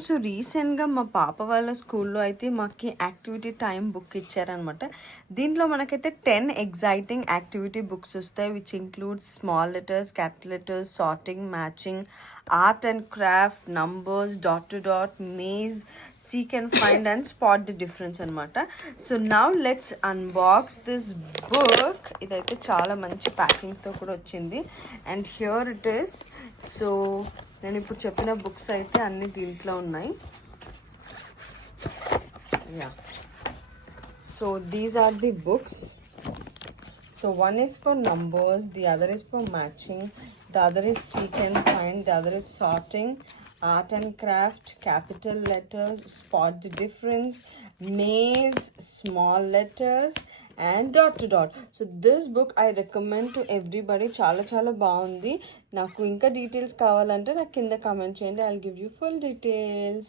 Everyone, so రీసెంట్గా మా పాప వాళ్ళ స్కూల్లో అయితే మాకు యాక్టివిటీ టైం బుక్ ఇచ్చారనమాట. దీంట్లో మనకైతే 10 ఎగ్జైటింగ్ యాక్టివిటీ బుక్స్ వస్తాయి, which includes small letters, capital letters, sorting, matching, art and craft, numbers, dot to dot, maze, seek and find and spot the difference అనమాట. So now let's unbox this book. ఇదైతే చాలా మంచి ప్యాకింగ్తో కూడా వచ్చింది. And here it is. So నేను ఇప్పుడు చెప్పిన బుక్స్ అయితే అన్ని దీంట్లో ఉన్నాయి. Yeah, so these are the books. So one is for numbers, the other is for matching, the other is seek and find, the other is sorting, art and craft, capital letters, spot the difference, maze, small letters, and dot to dot. So this book I recommend to everybody. చాలా చాలా బాగుంది. నాకు ఇంకా డీటెయిల్స్ కావాలంటే నాకు కింద కామెంట్ చేయండి. I'll give you full details.